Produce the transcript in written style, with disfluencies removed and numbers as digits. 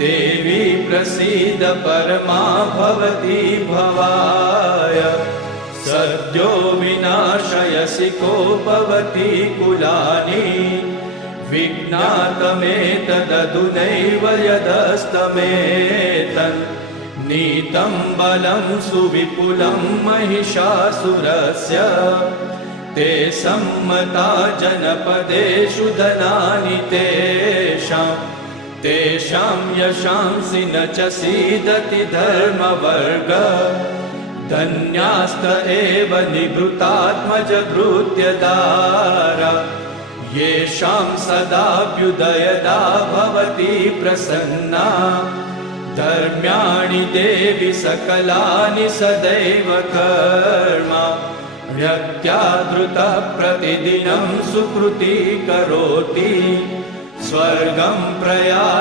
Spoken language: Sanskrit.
देवी प्रसीद परमा भवती भवाय सद्यो विनाशयसि कोपवती कुलानि विज्ञातमेतदधुनैव यदस्तमेतन् नीतं बलं सुविपुलं महिषासुरस्य ते सम्मता जनपदेषु धनानि तेषां यशांसि न च सीदति धर्मवर्ग धन्यास्त एव निभृतात्मजभृत्यदारा येषां सदाभ्युदयदा भवति प्रसन्ना धर्म्याणि देवि सकलानि सदैव कर्म व्यक्त्यादृतः प्रतिदिनं सुकृती करोति स्वर्गं प्रयाति।